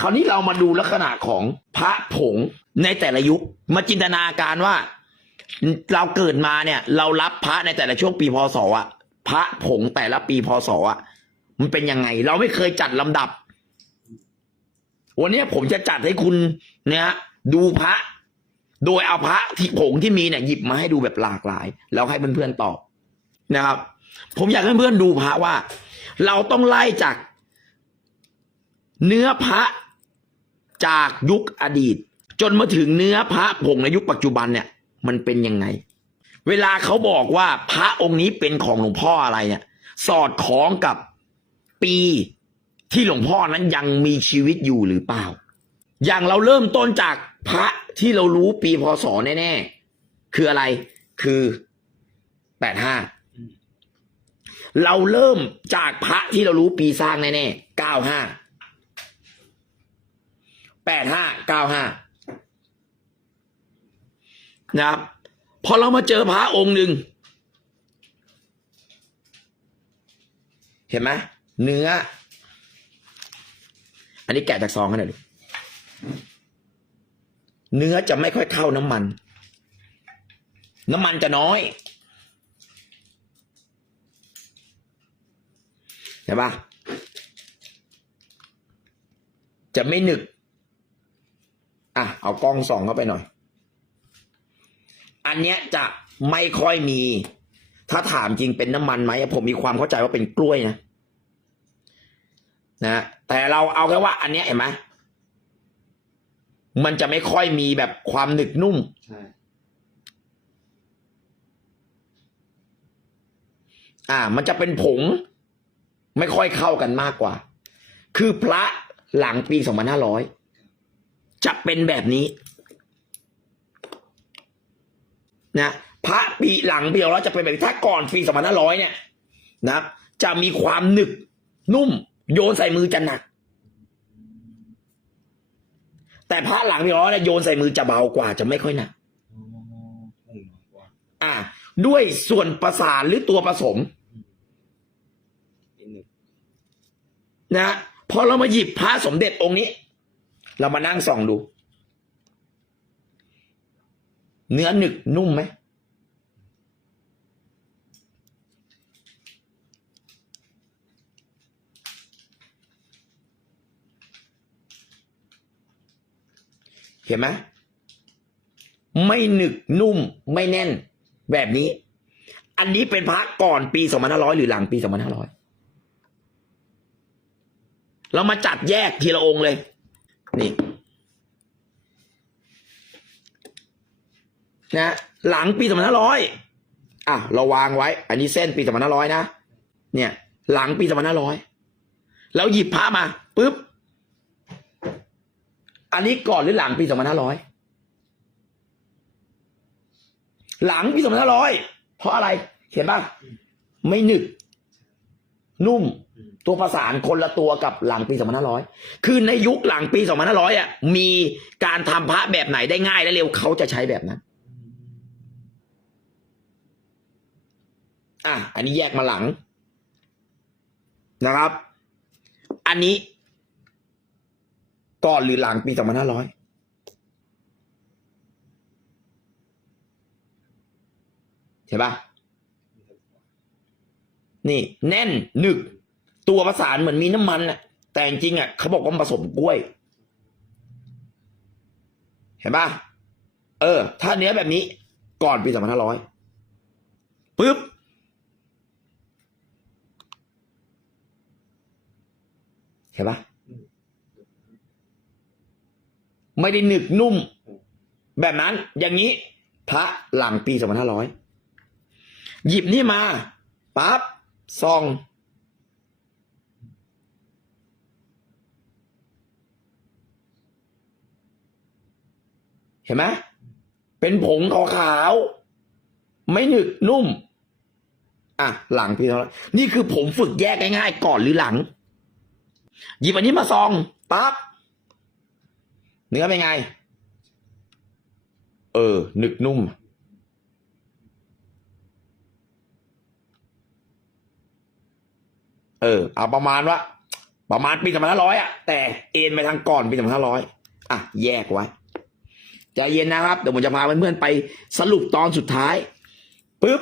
คราวนี้เรามาดูลักษณะของพระผงในแต่ละยุค มาจินตนาการว่า เราเกิดมาเนี่ย เรารับพระในแต่ละช่วงปีพศอะ พระผงแต่ละปีพศอะ มันเป็นยังไง เราไม่เคยจัดลำดับ วันนี้ผมจะจัดให้คุณเนี่ยดูพระ โดยเอาพระที่ผงที่มีเนี่ยหยิบมาให้ดูแบบหลากหลาย แล้วให้เพื่อนๆตอบนะครับ ผมอยากให้เพื่อนๆดูพระว่า เราต้องไล่จากเนื้อพระ จากยุคอดีต จนมาถึงเนื้อพระผงในยุคปัจจุบันเนี่ยมันเป็นยังไง เวลาเขาบอกว่าพระองค์นี้เป็นของหลวงพ่ออะไรเนี่ย สอดคล้องกับปีที่หลวงพ่อนั้นยังมีชีวิตอยู่หรือเปล่า อย่างเราเริ่มต้นจากพระที่เรารู้ปีพศแน่ๆคืออะไรคือแปดห้าเราเริ่มจากพระที่เรารู้ปีสร้างแน่ๆเก้าห้า แปดห้าเก้าห้านะครับพอเรามาเจอพระองค์หนึ่ง เห็นไหมเนื้อ อันนี้แกะจากซองกันหน่อยดิเนื้อจะไม่ค่อยเข้าน้ำมัน น้ำมันจะน้อยเห็นปะจะไม่หนึก อะเอากล้องส่องเข้าไปหน่อย อันเนี้ยจะไม่ค่อยมี ถ้าถามจริงเป็นน้ำมันไหมผมมีความเข้าใจว่าเป็นกล้วยนะนะแต่เราเอาแค่ว่า อันเนี้ยเห็นไหมมันจะไม่ค่อยมีแบบความหนึกนุ่มใช่อ่า มันจะเป็นผง ไม่ค่อยเข้ากันมากกว่า คือพระหลังปีสองพันห้าร้อย จะเป็นแบบนี้นะพระปีหลังปีสองร้อยจะเป็นแบบนี้ถ้าก่อนปีสองพันห้าร้อยเนี่ยนะครับจะมีความหนึบนุ่ม โยนใส่มือจะหนัก แต่พระหลังปีสองร้อยเนี่ยโยนใส่มือจะเบากว่าจะไม่ค่อยหนักอ๋อคงน้อยกว่าอ่า ด้วยส่วนประสานหรือตัวผสมนิดหนึ่งนะพอเรามาหยิบพระสมเด็จองค์นี้ เรามานั่งส่องดู เนื้อหนึกนุ่มไหมเห็นไหมไม่หนึกนุ่มไม่แน่น แบบนี้ อันนี้เป็นพระก่อนปีสองพันห้าร้อยหรือหลังปีสองพันห้าร้อยเรามาจัดแยกทีละองค์เลย นี่นะหลังปีสองพันห้าร้อยอะเราวางไว้ อันนี้เส้นปีสองพันห้าร้อยนะเนี่ย หลังปีสองพันห้าร้อยแล้วหยิบพระมาปุ๊บอันนี้ก่อนหรือหลังปีสองพันห้าร้อยหลังปีสองพันห้าร้อยเพราะอะไร เห็นป่ะ ไม่หนึกนุ่ม ตัวประสานคนละตัวกับหลังปี 2500 คือในยุคหลังปี 2500อะมีการทำพระแบบไหนได้ง่ายและเร็วเขาจะใช้แบบนั้น อะ อันนี้แยกมาหลังนะครับ อันนี้ก่อนหรือหลังปี 2500เห็นปะนี่แน่นหนึก ตัวประสานเหมือนมีน้ำมันน่ะ แต่จริงอะเขาบอกว่าผสมกล้วย เห็นปะเออ ถ้าเนื้อแบบนี้ก่อนปีสองพันห้าร้อยปึ๊บเห็นปะไม่ได้หนึกนุ่ม แบบนั้น อย่างนี้ พระหลังปีสองพันห้าร้อยหยิบนี่มาปั๊บซอง เห็นไหมเป็นผงขาวๆไม่หนึกนุ่ม อะ หลังพี่แล้วนี่คือผมฝึกแยกง่ายๆ ก่อนหรือหลัง หยิบอันนี้มาซองปั๊บเนื้อเป็นไง เออหนึกนุ่ม เออเอาประมาณว่าประมาณปีสองพันห้าร้อยอะแต่เอ็นไปทางก่อนปีสองพันห้าร้อยอะ แยกไว้ ใจเย็นนะครับ เดี๋ยวผมจะพาเพื่อนๆไปสรุปตอนสุดท้ายปุ๊บ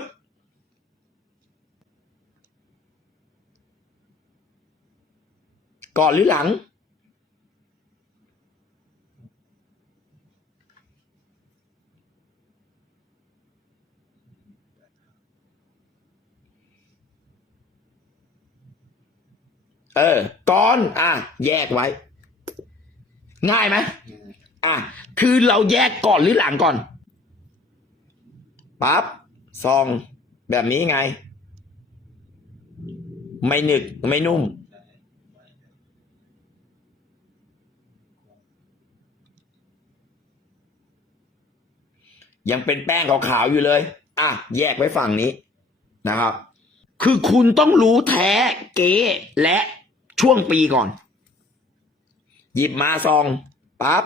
ก่อนหรือหลัง เออ ก่อน อะ แยกไว้ ง่ายไหม อะคือเราแยกก่อนหรือหลังก่อนปั๊บซองแบบนี้ไง ไม่หนึกไม่นุ่ม ยังเป็นแป้งขาวๆอยู่เลย อะ แยกไว้ฝั่งนี้นะครับ คือคุณต้องรู้แท้เก๊และช่วงปีก่อน หยิบมาซองปั๊บ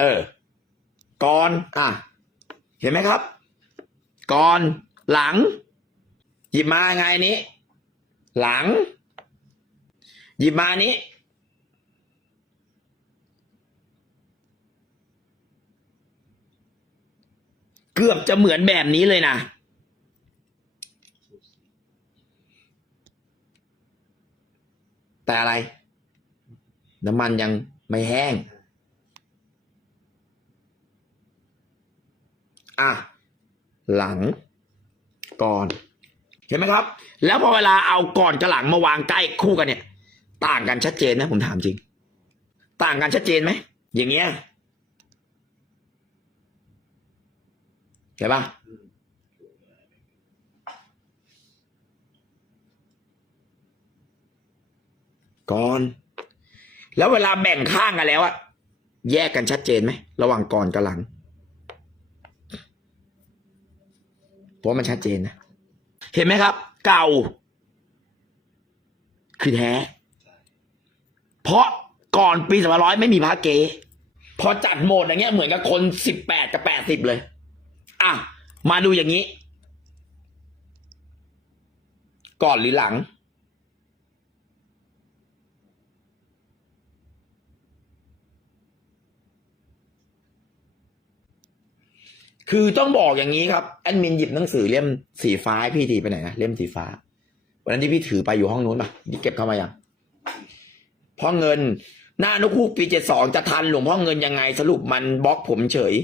เออ ก่อน อะ เห็นไหมครับ ก่อน หลัง หยิบมาไงนี้ หลัง หยิบมานี้ เกือบจะเหมือนแบบนี้เลยนะแต่อะไร น้ำมันยังไม่แห้ง อะหลัง ก่อน เห็นไหมครับ แล้วพอเวลาเอาก่อนกับหลังมาวางใกล้คู่กันเนี่ย ต่างกันชัดเจนนะผมถามจริง ต่างกันชัดเจนไหมอย่างเงี้ยเห็นปะก่อน แล้วเวลาแบ่งข้างกันแล้วอะแยกกันชัดเจนไหมระหว่างก่อนกับหลัง เพราะมันชัดเจนนะ เห็นไหมครับ เก่า คือแท้ เพราะก่อนปีสองพร้อยไม่มีพระเกพอจัดโหมดอย่างเงี้ยเหมือนกับคนสิบแปดกับแปดสิบเลย อะ มาดูอย่างนี้ ก่อนหรือหลัง คือต้องบอกอย่างนี้ครับแอดมินหยิบหนังสือเล่มสีฟ้าให้พี่ทีไปไหนนะเล่มสีฟ้า วันนั้นที่พี่ถือไปอยู่ห้องนู้นปะนี่เก็บเข้ามายังพ่อเงิน หน้านกคูปีเจ็ดสองจะทันหลวงพ่อเงินยังไงสรุปมันบล็อกผมเฉย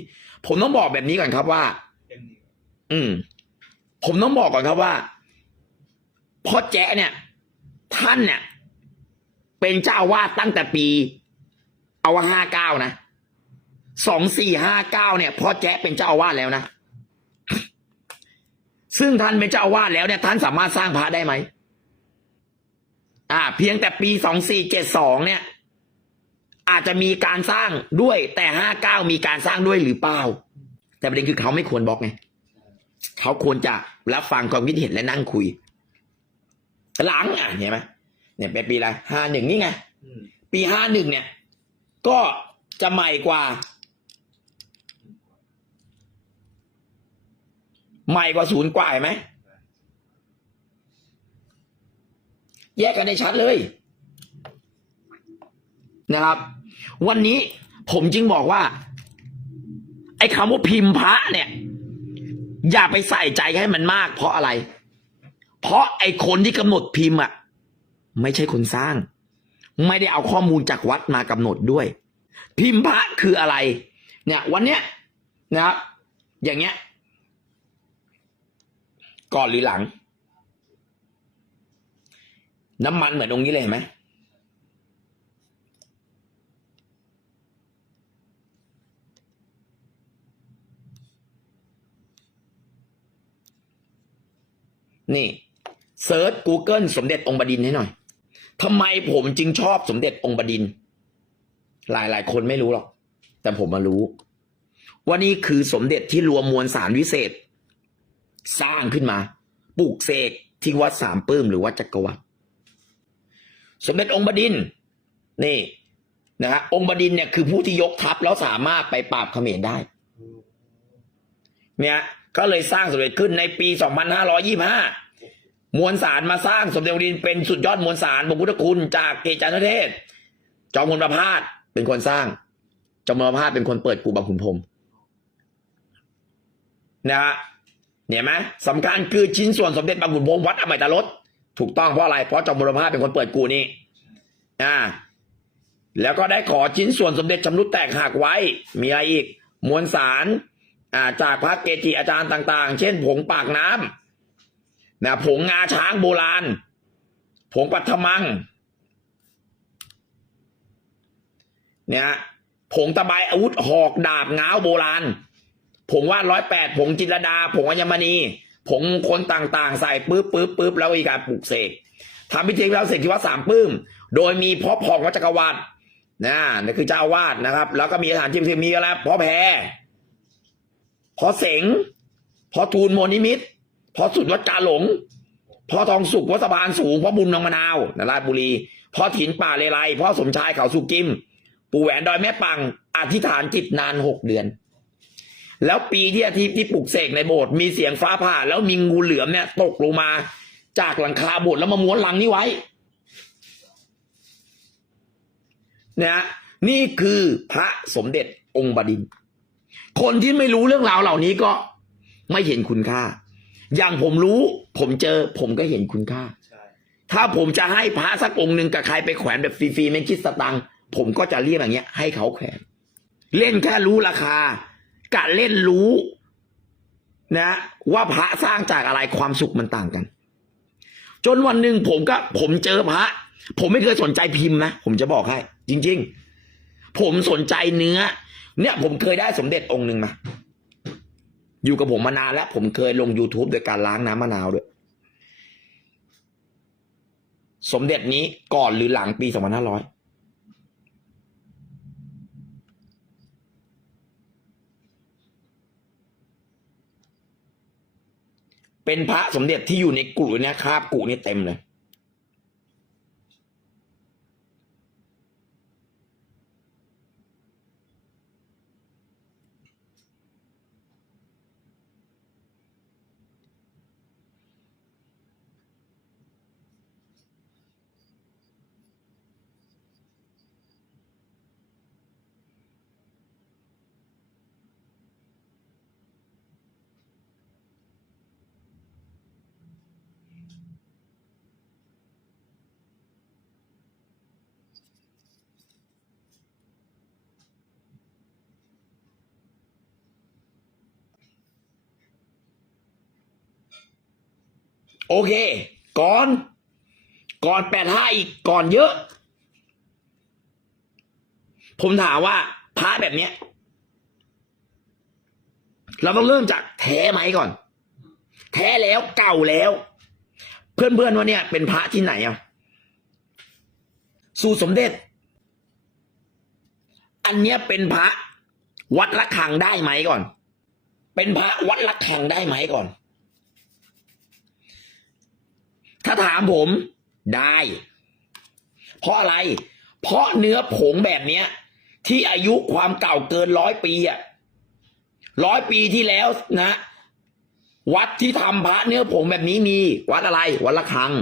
ผมต้องบอกแบบนี้ก่อนครับว่า อืม ผมต้องบอกก่อนครับว่าพ่อแจ๊ะเนี่ย ท่านเนี่ย เป็นเจ้าอาวาดตั้งแต่ปี เอาว่าห้าเก้านะ สองสี่ห้าเก้าเนี่ยพ่อแจ๊ะเป็นเจ้าอาวาสแล้วนะ ซึ่งท่านเป็นเจ้าอาวาสแล้วเนี่ยท่านสามารถสร้างพระได้ไหมอ่า เพียงแต่ปีสองสี่เจ็ดสองเนี่ย อาจจะมีการสร้างด้วยแต่ห้าเก้ามีการสร้างด้วยหรือเปล่า แต่ประเด็นคือเขาไม่ควรบล็อกไงเขาควรจะรับฟังความคิดเห็นและนั่งคุย หลังอะเห็นไหมเนี่ยเป็นปีอะไรห้าหนึ่งนี่ไงอืมปีห้าหนึ่งเนี่ย ก็จะใหม่กว่า ใหม่กว่าศูนย์กว่าไหมแยกกันได้ชัดเลยนะครับ วันนี้ผมจึงบอกว่า ไอ้คำว่าพิมพ์พระเนี่ย อย่าไปใส่ใจให้มันมาก เพราะอะไร เพราะไอ้คนที่กำหนดพิมพ์อะ ไม่ใช่คนสร้าง ไม่ได้เอาข้อมูลจากวัดมากำหนดด้วย พิมพ์พระคืออะไร เนี่ย วันเนี้ยนะครับอย่างเงี้ย ก่อนหรือหลัง น้ำมันเหมือนองค์นี้เลยเห็นไหมนี่เซิร์ช Google สมเด็จองค์บดินให้หน่อยทำไมผมจึงชอบสมเด็จองค์บดิน หลายหลายคนไม่รู้หรอก แต่ผมมารู้ ว่านี่คือสมเด็จที่รวมมวลสารวิเศษ สร้างขึ้นมาปลูกเสกที่วัดสามปื้มหรือวัดจักรวรรดิสมเด็จองค์บดินนี่นะฮะองค์บดินเนี่ยคือผู้ที่ยกทัพแล้วสามารถไปปราบเขมรได้ เนี่ยก็เลยสร้างสมเด็จขึ้นในปี 2525 มวลสารมาสร้างสมเด็จพระดินเป็นสุดยอดมวลสารบพุทธคุณจากเกจิจันเทศ จอมพลประพาสเป็นคนสร้าง จอมพลประพาสเป็นคนเปิดกูบางขุนพรมนะฮะ เนี่ยไหมสำคัญคือชิ้นส่วนสมเด็จบางขุนพรมวัดอมัยตรสถูกต้องเพราะอะไรเพราะจอมพลระพาเป็นคนเปิดกูนี่อ่า แล้วก็ได้ขอชิ้นส่วนสมเด็จชำรุดแตกหักไว้ มีอะไรอีก มวลสารอ่าจากพระเกจิอาจารย์ต่างๆ เช่น ผงปากน้ำนะผงงาช้างโบราณ ผงปัทมัง เนี่ยผงตะไบอาวุธหอกดาบง้าวโบราณ ผงว่าร้อยแปดผงจินรดา ผงอัญมณี ผงคนต่างๆ ใส่ปื๊บปื๊บปื๊บแล้วมีการปลูกเสกทำพิธีแล้วเสร็จที่วัดสามปื้ม โดยมีพ่อพองวัดจักรวรรดินะนั่คือเจ้าอาวาสนะครับ แล้วก็มีสถานที่มีอะไรพ่อแพรพ่อเสงพ่อทูลโมนิมิตพ่อสุดวัดกาหลงพ่อทองสุขวัดสะพานสูงพ่อบุญนองมะนาวนราชบุรีพ่อถินป่าเลไลพ่อสมชายเขาสุกิม ปู่แหวนดอยแม่ปัง อธิษฐานจิตนานหกเดือน แล้วปีที่อาทิตย์ที่ปลุกเสกในโบสถ์มีเสียงฟ้าผ่า แล้วมีงูเหลือมเนี่ยตกลงมา จากหลังคาโบสถ์แล้วมาม้วนหลังนี้ไว้นะฮะนี่คือพระสมเด็จองค์บดินทร์คนที่ไม่รู้เรื่องราวเหล่านี้ก็ไม่เห็นคุณค่า อย่างผมรู้ ผมเจอ ผมก็เห็นคุณค่าใช่ถ้าผมจะให้พระสักองค์หนึ่งกับใครไปแขวนแบบฟรีๆไม่คิดสตังค์ผมก็จะเรียกอย่างเงี้ย ให้เขาแขวน เล่นแค่รู้ราคา กะเล่นรู้นะว่าพระสร้างจากอะไรความสุขมันต่างกัน จนวันหนึ่งผมก็ผมเจอพระ ผมไม่เคยสนใจพิมพ์นะ ผมจะบอกให้ จริง ๆ ผมสนใจเนื้อ เนี่ย ผมเคยได้สมเด็จองค์หนึ่งมา อยู่กับผมมานานแล้ว ผมเคยลง YouTube โดยการล้างน้ำมะนาวด้วย สมเด็จนี้ก่อนหรือหลังปีสองพันห้าร้อย เป็นพระสมเด็จที่อยู่ในกุเนี่ยคราบกุเนี่ยเต็มเลย โอเค ก่อน ก่อนแปดห้าอีกก่อนเยอะ ผมถามว่าพระแบบเนี้ย เราต้องเริ่มจากแท้ไหมก่อน แท้แล้วเก่าแล้ว เพื่อนๆว่าเนี่ย เป็นพระที่ไหนอะสู่สมเด็จ อันเนี้ยเป็นพระวัดละคังได้ไหมก่อน เป็นพระวัดละคังได้ไหมก่อน ถ้าถามผมได้ เพราะอะไร เพราะเนื้อผงแบบเนี้ย ที่อายุความเก่าเกินร้อยปีอะร้อยปีที่แล้วนะ วัดที่ทำพระเนื้อผงแบบนี้มี วัดอะไร วัดละคัง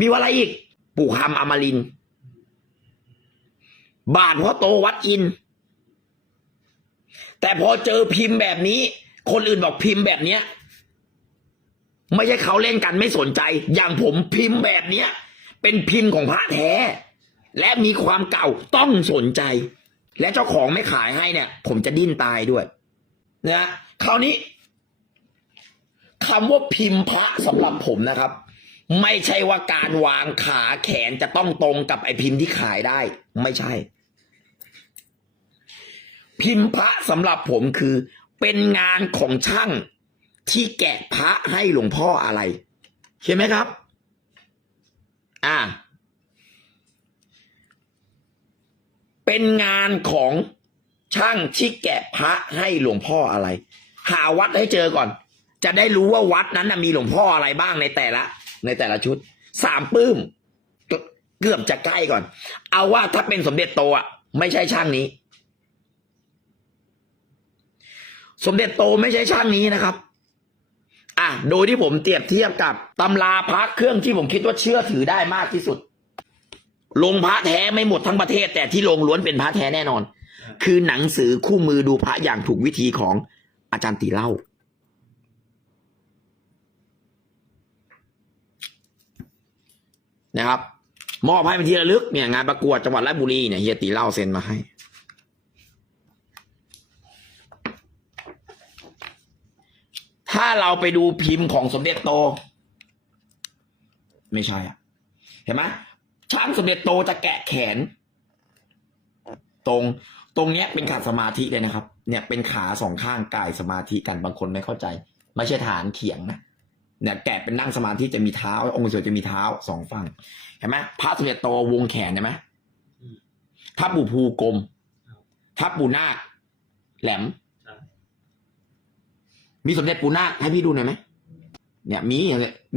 มีวัดอะไรอีก ปู่คำอมรินบาทพ่อโตวัดอิน แต่พอเจอพิมพ์แบบนี้ คนอื่นบอกพิมพ์แบบเนี้ย ไม่ใช่เขาเล่นกันไม่สนใจ อย่างผมพิมพ์แบบเนี้ย เป็นพิมพ์ของพระแท้ และมีความเก่าต้องสนใจ และเจ้าของไม่ขายให้เนี่ย ผมจะดิ้นตายด้วยนะคราวนี้คำว่าพิมพ์พระสำหรับผมนะครับ ไม่ใช่ว่าการวางขาแขนจะต้องตรงกับไอพิมพ์ที่ขายได้ ไม่ใช่ พิมพ์พระสำหรับผมคือ เป็นงานของช่าง ที่แกะพระให้หลวงพ่ออะไร ใช่ไหมครับ อ่า เป็นงานของช่างที่แกะพระให้หลวงพ่ออะไร หาวัดให้เจอก่อน จะได้รู้ว่าวัดนั้นมีหลวงพ่ออะไรบ้างในแต่ละ ในแต่ละชุด สามปื้มเกือบจะใกล้ก่อน เอาว่าถ้าเป็นสมเด็จโตอะไม่ใช่ช่างนี้ สมเด็จโตไม่ใช่ช่างนี้นะครับ อะโดยที่ผมเปรียบเทียบกับตำราพระเครื่องที่ผมคิดว่าเชื่อถือได้มากที่สุด ลงพระแท้ไม่หมดทั้งประเทศ แต่ที่ลงล้วนเป็นพระแท้แน่นอน คือหนังสือคู่มือดูพระอย่างถูกวิธีของอาจารย์ตีเล่า นะครับมอบให้เป็นที่ระลึกเนี่ยงานประกวดจังหวัดราชบุรีเนี่ยเฮียตีเล่าเซ็นมาให้ ถ้าเราไปดูพิมพ์ของสมเด็จโต ไม่ใช่อะเห็นไหมช้างสมเด็จโตจะแกะแขน ตรงตรงเนี้ยเป็นขาดสมาธิเลยนะครับ เนี่ยเป็นขาสองข้างกายสมาธิกันบางคนไม่เข้าใจ ไม่ใช่ฐานเขียงนะเนี่ยแกะเป็นนั่งสมาธิจะมีเท้า องค์สวยจะมีเท้าสองฝั่งเห็นไหมพระสมเด็จโตวงแขนเห็นไหมอืมถ้าปู่ภูกลมครับถ้าปู่นาคแหลมใช่ มีสมเด็จปูนาคให้พี่ดูหน่อยไหมเนี่ยมี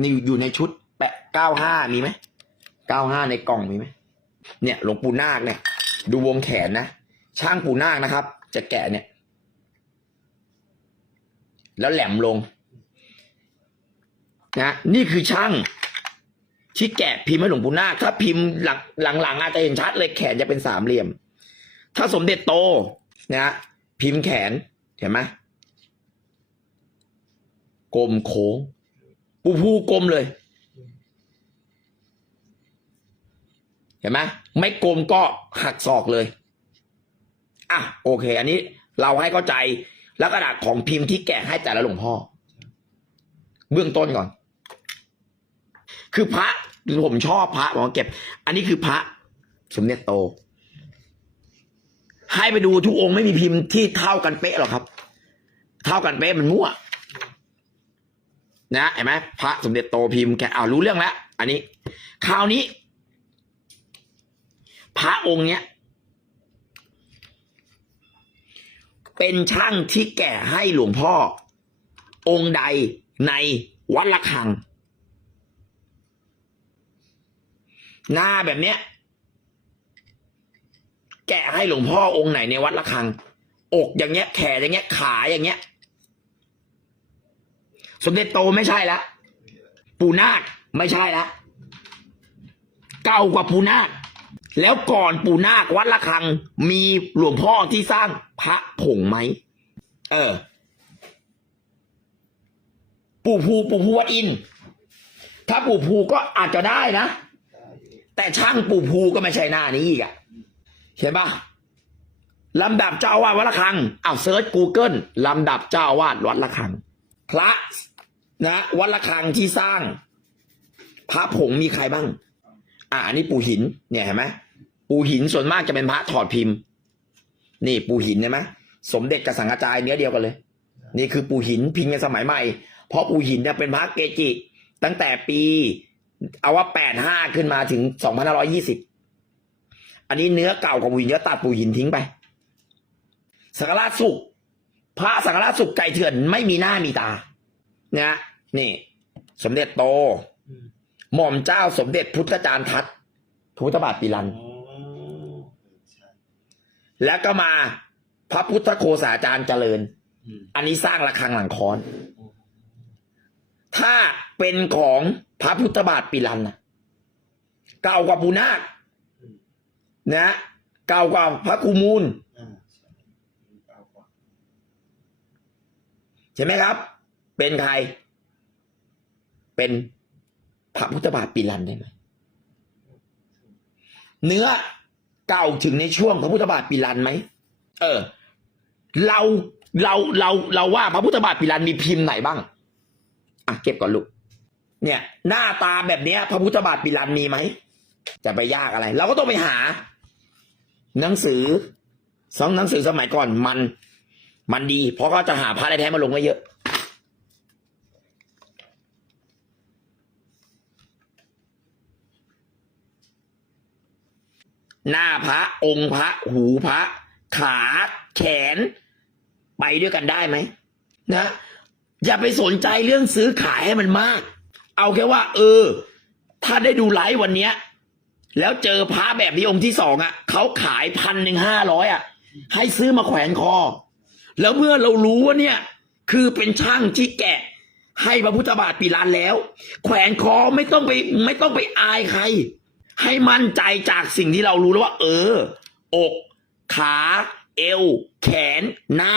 นี่อยู่ในชุดแปะเก้าห้ามีไหมเก้าห้าในกล่องมีไหมเนี่ยหลวงปู่นาคเนี่ย ดูวงแขนนะช่างปู่นาคนะครับ จะแกะเนี่ย แล้วแหลมลงนะนี่คือช่างที่แกะพิมพ์ให้หลวงปู่นาคถ้าพิมพ์หลังหลังๆอาจจะเห็นชัดเลยแขนจะเป็นสามเหลี่ยม ถ้าสมเด็จโตนะพิมพ์แขนเห็นไหม กลมโค้ง ปูพูกลมเลย เห็นไหมไม่กลมก็หักศอกเลย อะโอเค อันนี้เราให้เข้าใจแล้วกระดาษของพิมพ์ที่แกะให้แต่ละหลวงพ่อ เบื้องต้นก่อน คือพระผมชอบพระผมเก็บ อันนี้คือพระสมเด็จโต ให้ไปดูทุกองค์ไม่มีพิมพ์ที่เท่ากันเป๊ะหรอกครับ เท่ากันเป๊ะมันมั่ว นะเห็นไหมพระสมเด็จโตพิมพ์แกอ้ารู้เรื่องแล้วอันนี้ คราวนี้ พระองค์เนี้ยเป็นช่างที่แก่ให้หลวงพ่อ องค์ใดในวัดละคัง หน้าแบบเนี้ย แกะให้หลวงพ่อองค์ไหนในวัดละคัง อกอย่างเงี้ยแขนอย่างเงี้ยขาอย่างเงี้ย สมเด็จโตไม่ใช่ละปูนาคไม่ใช่ละเก่ากว่าปูนาคแล้วก่อนปูนาควัดละคัง มีหลวงพ่อที่สร้างพระผงไหม เออ ปู่ภูปู่ภูวัดอิน ถ้าปู่ภูก็อาจจะได้นะ แต่ช่างปู่ภูก็ไม่ใช่หน้านี้อีกอะเห็นปะลำดับเจ้าอาวาสวัดละคังอ้าวเซิร์ช Google ลำดับเจ้าอาวาสวัดละคัง พระ นะวัดละคังที่สร้าง พระผงมีใครบ้าง อ่าอันนี้ปูหิน เนี่ยเห็นไหมปูหินส่วนมากจะเป็นพระถอดพิมพ์ นี่ปูหินเห็นไหมสมเด็จกับสังกระจายเนื้อเดียวกันเลย นี่คือปูหินพิมพ์ในสมัยใหม่ เพราะปูหินเนี่ยเป็นพระเกจิ ตั้งแต่ปี เอาว่าแปดห้าขึ้นมาถึงสองพันห้าร้อยี่สิบอันนี้เนื้อเก่าของปูหินเนื้อตัดปูหินทิ้งไป สังฆราชสุขพระสังฆราชสุขไก่เถื่อนไม่มีหน้ามีตานะ นี่ สมเด็จโตอืมหม่อมเจ้าสมเด็จพุทธจารย์ทัตพุทธบาทปีรันอ๋อใช่แล้วก็มาพระพุทธโคสาจารย์เจริญอืมอันนี้สร้างระฆังหลังค้อนอ๋อถ้าเป็นของพระพุทธบาทปีรันนะเก่ากว่าปูนาคอืมนะเก่ากว่าพระคูมูลอ่าใช่เก้ากว่าใช่ไหมครับ เป็นใคร เป็นพระพุทธบาทปีรันได้ไหมเนื้อเก่าถึงในช่วงพระพุทธบาทปีรันไหมเออ เราเราเราเราว่าพระพุทธบาทปีรันมีพิมพ์ไหนบ้างอะเก็บก่อนลูกเนี่ย หน้าตาแบบเนี้ย พระพุทธบาทปีรันมีไหมจะไปยากอะไร เราก็ต้องไปหา หนังสือสองหนังสือสมัยก่อนมัน มันดี เพราะก็จะหาพระแท้มาลงไว้เยอะ หน้าพระ องค์พระ หูพระ ขาแขน ไปด้วยกันได้ไหมนะ อย่าไปสนใจเรื่องซื้อขายให้มันมาก เอาแค่ว่า เออ ถ้าได้ดูไลฟ์วันเนี้ย แล้วเจอพระแบบนี้องค์ที่สองอะเขาขายพันหนึ่งห้าร้อยอะ ให้ซื้อมาแขวนคอ แล้วเมื่อเรารู้ว่าเนี่ย คือเป็นช่างที่แกะให้พระพุทธบาทปีลานแล้ว แขวนคอไม่ต้องไปไม่ต้องไปอายใคร ให้มั่นใจจากสิ่งที่เรารู้แล้วว่า เออ อก ขา เอว แขน หน้า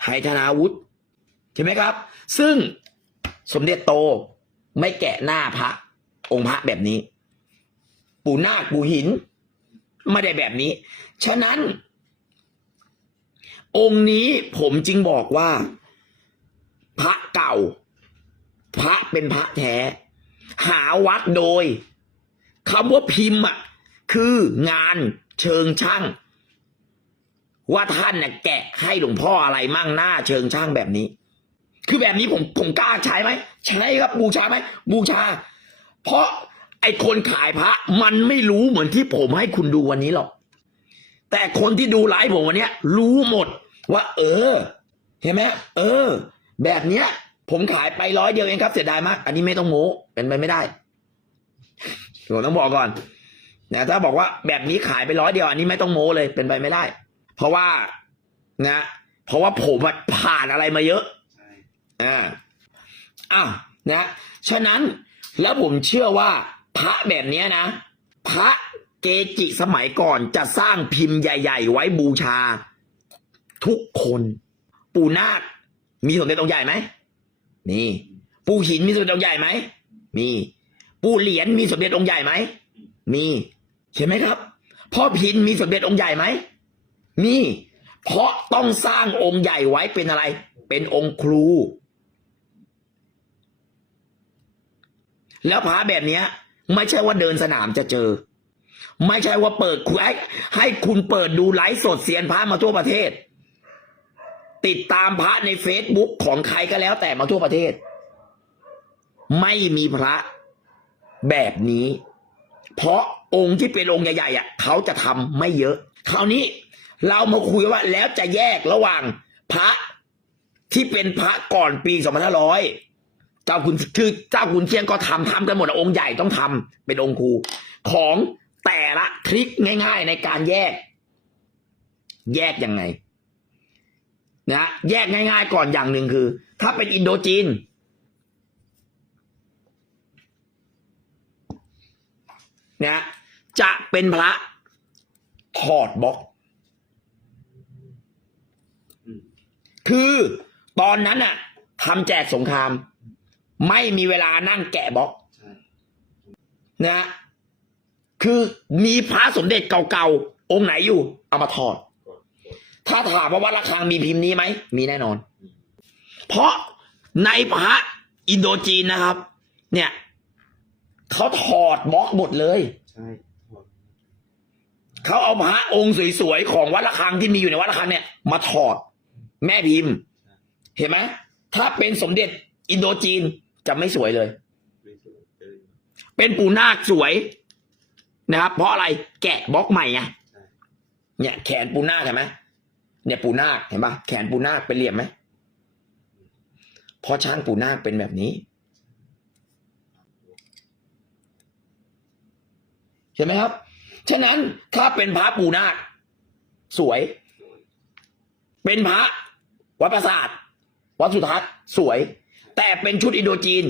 ไทยธนาวุฒิใช่ไหมครับ ซึ่งสมเด็จโตไม่แกะหน้าพระ องค์พระแบบนี้ ปู่นาคปู่หิน ไม่ได้แบบนี้ ฉะนั้น องค์นี้ผมจึงบอกว่า พระเก่า พระเป็นพระแท้ หาวัดโดย คำว่าพิมพ์อะคืองานเชิงช่าง ว่าท่านน่ะแกะให้หลวงพ่ออะไรมั่งหน้าเชิงช่างแบบนี้ คือแบบนี้ผมผมกล้าใช้ไหมใช้ครับบูชาไหมบูชา เพราะไอ้คนขายพระมันไม่รู้เหมือนที่ผมให้คุณดูวันนี้หรอก แต่คนที่ดูไลฟ์ผมวันนี้รู้หมดว่า เออเห็นไหมเออ แบบเนี้ย ผมขายไปร้อยเดียวเองครับเสียดายมาก อันนี้ไม่ต้องโม้เป็นไปไม่ได้ ผมต้องบอกก่อนนะถ้าบอกว่าแบบนี้ขายไปร้อยเดียวอันนี้ไม่ต้องโม้เลยเป็นไปไม่ได้ เพราะว่านะเพราะว่าผมอะผ่านอะไรมาเยอะใช่อ่าอะนะฉะนั้นแล้วผมเชื่อว่าพระแบบเนี้ยนะ พระเกจิสมัยก่อนจะสร้างพิมพ์ใหญ่ ๆ ไว้บูชา ทุกคนปู่นาคมีสมเด็จองค์ใหญ่ไหมมีปู่หินมีสมเด็จองค์ใหญ่ไหมมี ปู่เหรียญมีสมเด็จองค์ใหญ่ไหม มีเห็นไหมครับ พ่อพินมีสมเด็จองค์ใหญ่ไหม มี เพราะต้องสร้างองค์ใหญ่ไว้เป็นอะไร เป็นองค์ครู แล้วพระแบบเนี้ยไม่ใช่ว่าเดินสนามจะเจอ ไม่ใช่ว่าเปิดคุยให้ให้คุณเปิดดูไลฟ์สดเสียนพระมาทั่วประเทศ ติดตามพระในเฟซบุ๊กของใครก็แล้วแต่มาทั่วประเทศ ไม่มีพระ แบบนี้ เพราะองค์ที่เป็นองค์ใหญ่ๆอะเขาจะทำไม่เยอะ คราวนี้เรามาคุยว่าแล้วจะแยกระหว่างพระที่เป็นพระก่อนปีสองพันห้าร้อยเจ้าคุณคือเจ้าคุณเชียงก็ทำทำกันหมดองค์ใหญ่ต้องทำเป็นองค์ครูของแต่ละทริคง่าย ๆ ในการแยก แยกยังไงนะแยกง่าย ๆ ก่อนอย่างหนึ่งคือ ถ้าเป็นอินโดจีน นะจะเป็นพระถอดบล็อกอืมคือตอนนั้นน่ะทำแจกสงคราม ไม่มีเวลานั่งแกะบล็อกใช่นะคือมีพระสมเด็จเก่าๆ องค์ไหนอยู่ เอามาถอดกดกดถ้าถามว่าวัดระฆังมีพิมพ์นี้ไหม มีแน่นอนอืมเพราะในพระอินโดจีนนะครับ เนี่ย เขาถอดบล็อกหมดเลย ใช่กดเขาเอาพระองค์สวยๆของวัดระฆังที่มีอยู่ในวัดระฆังเนี่ยมาถอด แม่พิมพ์เห็นไหมถ้าเป็นสมเด็จอินโดจีนจะไม่สวยเลยไม่สวยเกินเป็นปูนาคสวยนะครับ เพราะอะไรแกะบล็อกใหม่ไงใช่เนี่ยแขนปูนาคเห็นไหมเนี่ยปูนาคเห็นปะแขนปูนาคเป็นเหลี่ยมไหมเพราะช่างปูนาคเป็นแบบนี้ ห็นไหมครับ ฉะนั้นถ้าเป็นพระปูนาคสวย เป็นพระวัดประสาท วัดสุทัศน์สวย แต่เป็นชุดอินโดจีน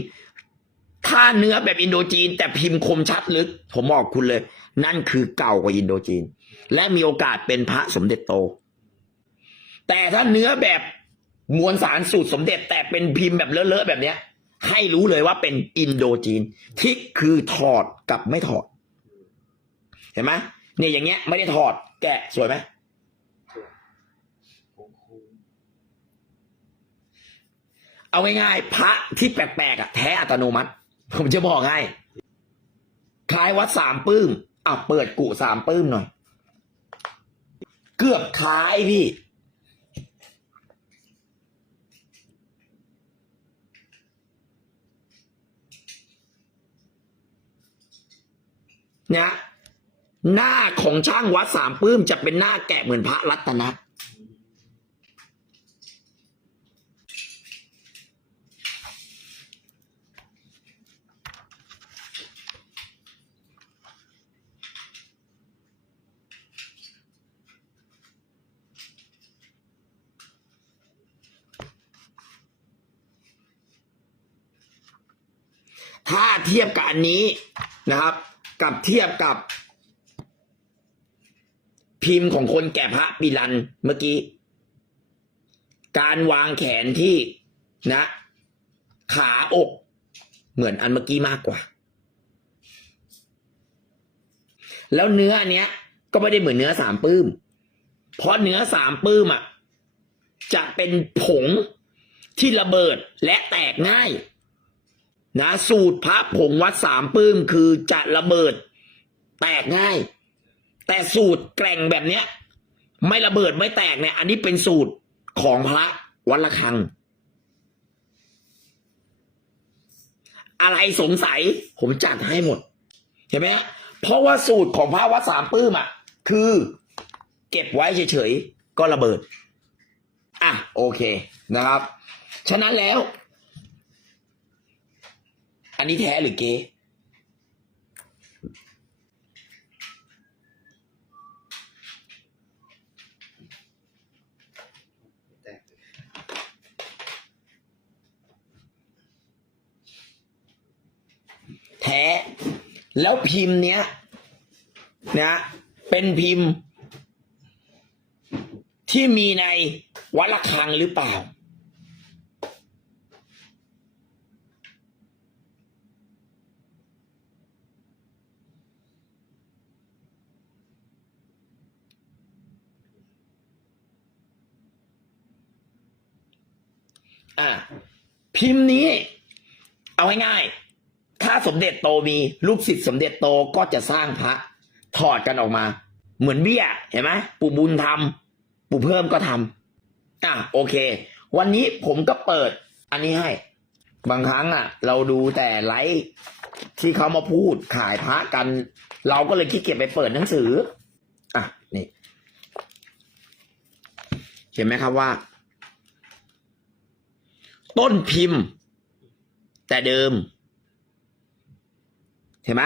ถ้าเนื้อแบบอินโดจีน แต่พิมพ์คมชัดลึก ผมบอกคุณเลย นั่นคือเก่ากว่าอินโดจีน และมีโอกาสเป็นพระสมเด็จโต แต่ถ้าเนื้อแบบมวลสารสูตรสมเด็จ แต่เป็นพิมพ์แบบเลอะๆแบบเนี้ยให้รู้เลยว่าเป็นอินโดจีนทิกคือถอดกับไม่ถอด เห็นไหมเนี่ยอย่างเงี้ยไม่ได้ถอดแกะสวยไหมเอาง่ายๆพระที่แปลกๆอะแท้อัตโนมัติ ผมจะบอกให้คล้ายวัดสามปื้มอะเปิดกุสามปื้มหน่อย เกือบคล้ายพี่ เนี่ย หน้าของช่างวัดสามปื้มจะเป็นหน้าแกะเหมือนพระรัตนะถ้าเทียบกับอันนี้นะครับ กับเทียบกับ พิมพ์ของคนแก่พระปิลันเมื่อกี้ การวางแขนที่นะ ขาอก เหมือนอันเมื่อกี้มากกว่า แล้วเนื้ออันเนี้ย ก็ไม่ได้เหมือนเนื้อสามปื้ม เพราะเนื้อสามปื้มอะจะเป็นผงที่ระเบิดและแตกง่าย นะสูตรพระผงวัดสามปื้มคือจะระเบิด แตกง่าย แต่สูตรแกร่งแบบเนี้ย ไม่ระเบิดไม่แตกเนี่ย อันนี้เป็นสูตรของพระวัดระฆัง อะไรสงสัยผมจัดให้หมด เห็นไหมเพราะว่าสูตรของพระวัดสามปื้มอะ คือ เก็บไว้เฉยๆ ก็ระเบิด อะ โอเคนะครับ ฉะนั้นแล้ว อันนี้แท้หรือเก๊ แท้ แล้วพิมพ์เนี้ยนะเป็นพิมพ์ ที่มีในวัดระฆังหรือเปล่า อะพิมพ์นี้ เอาง่ายๆ ถ้าสมเด็จโตมีลูกศิษย์สมเด็จโตก็จะสร้างพระถอดกันออกมา เหมือนเบี้ยเห็นไหมปู่บุญทำปู่เพิ่มก็ทำอะโอเค วันนี้ผมก็เปิด อันนี้ให้ บางครั้งอะ เราดูแต่ไลฟ์ที่เขามาพูดขายพระกัน เราก็เลยขี้เกียจไปเปิดหนังสือ อะนี่ เห็นไหมครับว่า ต้นพิมพ์ แต่เดิม เห็นไหม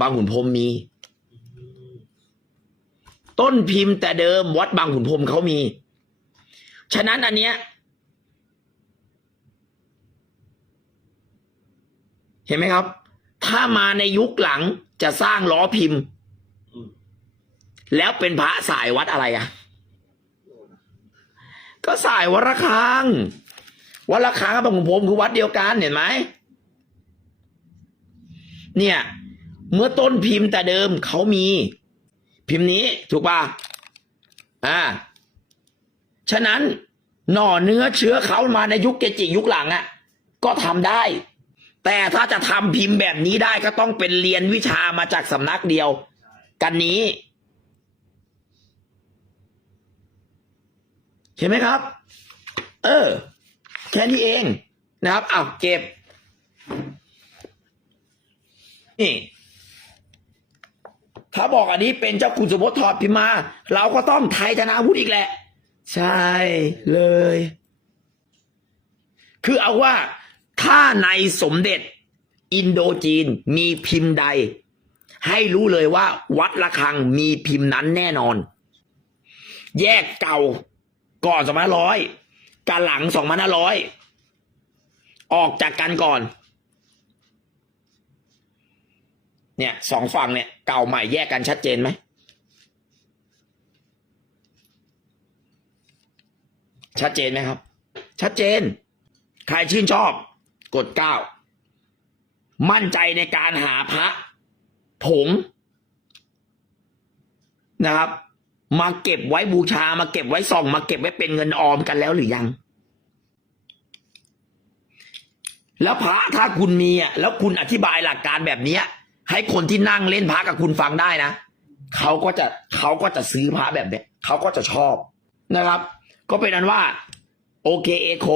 บางขุนพรหมมี ต้นพิมพ์แต่เดิมวัดบางขุนพรหมเขามี ฉะนั้นอันเนี้ย เห็นไหมครับ ถ้ามาในยุคหลังจะสร้างล้อพิมพ์ แล้วเป็นพระสายวัดอะไรอะ ก็สายวัดระฆังวัดระฆังกับบางขุนพรหมคือวัดเดียวกันเห็นไหม เนี่ย เมื่อต้นพิมพ์แต่เดิมเขามี พิมพ์นี้ถูกป่ะอ่า ฉะนั้นหน่อเนื้อเชื้อเขามาในยุคเกจิยุคหลังอะ่ะ ก็ทำได้ แต่ถ้าจะทำพิมพ์แบบนี้ได้ก็ต้องเป็นเรียนวิชามาจากสำนักเดียว กันนี้เห็นไหมครับ เออ แค่นี้เองนะครับอ้าวเก็บ นี่ถ้าบอกอันนี้เป็นเจ้าคุณสมมติถอดพิมา เราก็ต้องไทยธนาวุฒิอีกแหละ ใช่เลย คือเอาว่า ถ้าในสมเด็จ อินโดจีนมีพิมพ์ใด ให้รู้เลยว่า วัดระฆังมีพิมพ์นั้นแน่นอน แยกเก่าก่อนสองพันร้อยกับหลังสองพันห้าร้อยออกจากกันก่อน เนี่ยสองฝั่งเนี่ยเก่าใหม่แยกกันชัดเจนไหมชัดเจนไหมครับ ชัดเจน ใครชื่นชอบ กดเก้ามั่นใจในการหาพระผงนะครับ มาเก็บไว้บูชา มาเก็บไว้ส่อง มาเก็บไว้เป็นเงินออมกันแล้วหรือยัง แล้วพระถ้าคุณมีอะแล้วคุณอธิบายหลักการแบบเนี้ย ให้คนที่นั่งเล่นพระกับคุณฟังได้นะเขาก็จะเขาก็จะซื้อพระแบบเนี้ยเขาก็จะชอบนะครับ ก็เป็นนั้นว่าโอเคเอโค